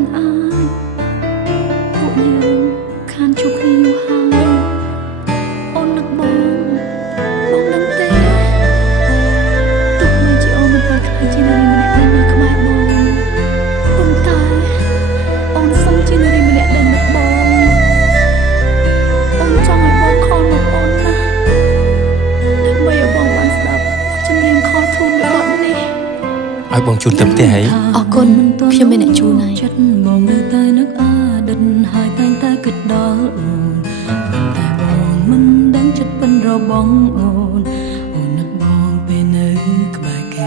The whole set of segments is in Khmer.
មិនអាចពួកយើងខានជួបគ្នាយូរហើយអូននឹកបងដឹងទេទោះបីជាអូនមិនបានខ្លាចជានារីម្នាក់ដែលនៅក្បែរបងប៉ុន្តែអូនសុំជានារីម្នាក់ដែលនឹកបងអូនចង់ឲ្យបងខលមកអូនណាដើម្បីឲ្យបងបានស្ដាប់ចម្រៀងខលធូនបទនេះឲ្យបងជូនទៅផ្ទះហើយអរគុណខ្ញុំមានអ្នកជូនហើយចិត្តបងនៅតែនឹកអតីតហើយតែងតែគិតដល់អូនតែបងមិនដឹងចិត្តពិនរបស់អូននឹកបងពេលនៅក្បែរគេ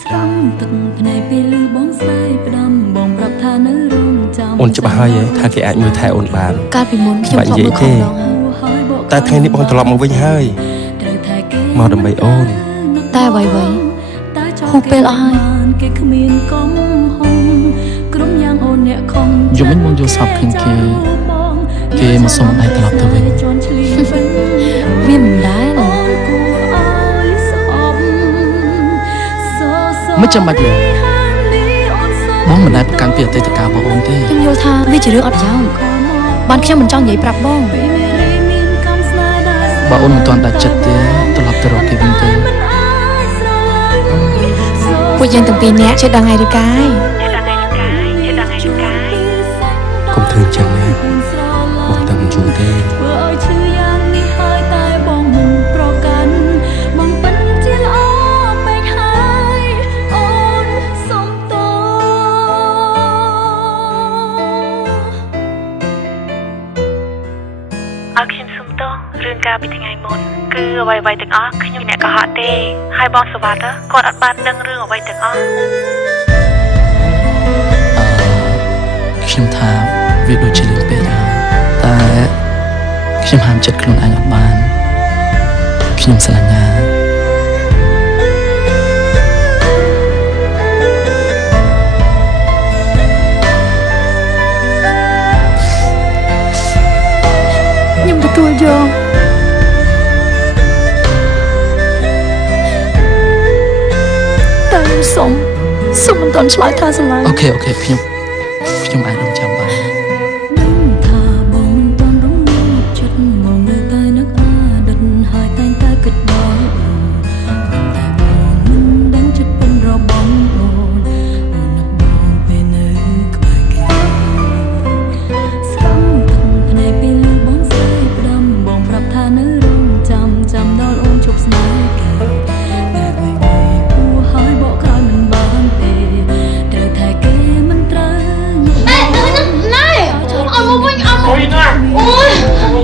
ស្រង់ទឹកភ្នែកពេលឮបងស្ដាយផ្ដាំបងប្រាប់ថានៅរងចាំអូនច្បាស់ហើយថាគេអាចមើលថែអូនបានកាលពីមុនខ្ញុំធ្លាប់មើលខំដងហើយតែថ្ងៃនេះបងត្រឡប់មកវិញហើយមកដើម្បីអូនតែអ្វីហូបពេលអស់ហើយគេគ្មានកំហុំក្រុមយ៉ាងអូនអ្នកខំយំមិនយកស្រាប់ឃើញគេមកសុំដៃត្រឡប់ទៅវិញវាមិនដែរណាមិនចាំបាច់ទេបងមិនដែលប្រកាន់ពីអតីតកាលរបស់អូនទេខ្ញុំយល់ថាវាជារឿងអត់ប្រយោជន៍បានខ្ញុំមិនចង់និយាយប្រាប់បងបើអូនមិនទាន់ដាច់ចិត្តទេត្រឡប់ទៅរកគេវិញទេពួកយើងទាំងពីរនាក់ចេះដឹងហើយឬកាយកុំធ្វើអញ្ចឹងណាបងតាំងជូនទេធ្វើឲ្យឈឺយ៉ាងនេះហើយតែបងមិនប្រកាន់បងពិតជាល្អពេកហើយអូនសុំទោសអរខ្ញុំសុំទោសរឿងកាលពីថ្ងៃមុនគឺអ្វីៗទាំងអស់ខ្ញុំអ្នកកុហកទេហើយបងសវត្ថគាត់អត់បានដឹងរឿងអ្វីទាំងអស់ខ្ញុំថាវាដូចជាលឿនពេកហើយតែខ្ញុំហាមចិត្តខ្លួនឯងអត់បានខ្ញុំសន្យាខ្ញុំទទួលយកតែសុំមិនទាន់ឆ្លើយថាស្រឡាញ់អូខេខ្ញុំអាចរំចាំបានថាបងមិនទាន់រំលងចិត្តមកនៅតែនឹកអតីតហើយតែងតែគិតដល់អូនតែបងមិនដឹងចិត្តពិនរបស់អូននឹកបងពេលនៅក្បែរគេស្រង់ទឹកភ្នែកពេលឮបងស្ដាយផ្ដាំបងប្រាប់ថានៅរងចាំដល់អូនជប់ស្នេហ៍គេតែពេលនេះពូហើយបកក្រោយមិនបានទេត្រូវតែគេមិនត្រូវអូយណាអូយ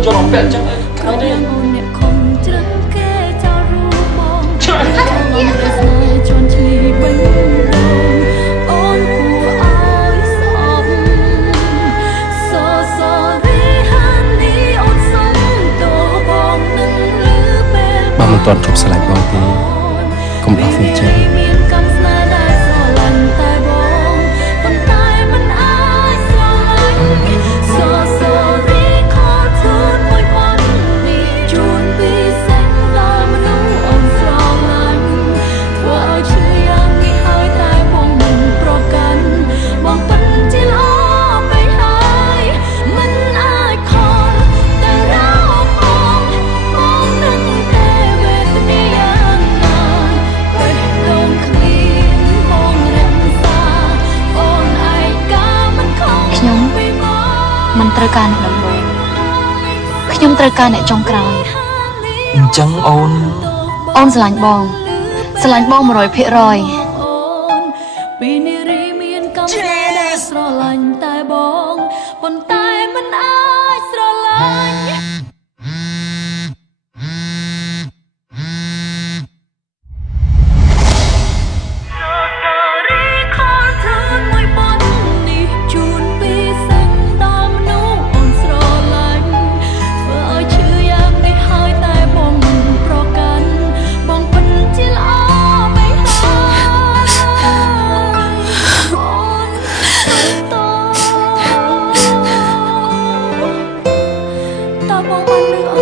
ចូលមកពាក់ចឹងក្រោយអូនអ្នកខំជ្រឹកគេចោលរូបបងជន់ឈ្លីបិញអូនគួរឲ្យស្អប់sorry ហានីអូនសុំទោសបងនឹងលឺពេលបងមិនទាន់ជប់ស្រឡាញ់បងទេកុំដោះវាចេញមានកំស្នេហ៍ដែលស្រឡាញ់តែបងប៉ុន្តែមិនអាចស្រឡាញ់ sorry ខកជូនមួយបននេះជូនពីសេចដល់មនុស្សអូនស្រឡាញ់ធ្វើឲ្យឈឺយ៉ាងនេះហើយតែបងមិនប្រកាន់បងពិតជាល្អពេកហើយមិនអាចខកតែរកបងនឹងតែវេទនាយ៉ាងណាពេលដងគ្មានបងរក្សាអូនឯកាមិនខំខ្ញុំមិនត្រូវការអ្នកដំបូងខ្ញុំត្រូវការអ្នកចុងក្រោយអញ្ចឹងអូនស្រឡាញ់បង100%ពីនារីមានកំណែដែលស្រឡាញ់តែបងប៉ុន្តែមិនអាចស្រឡាញ់តើបងបានលើអ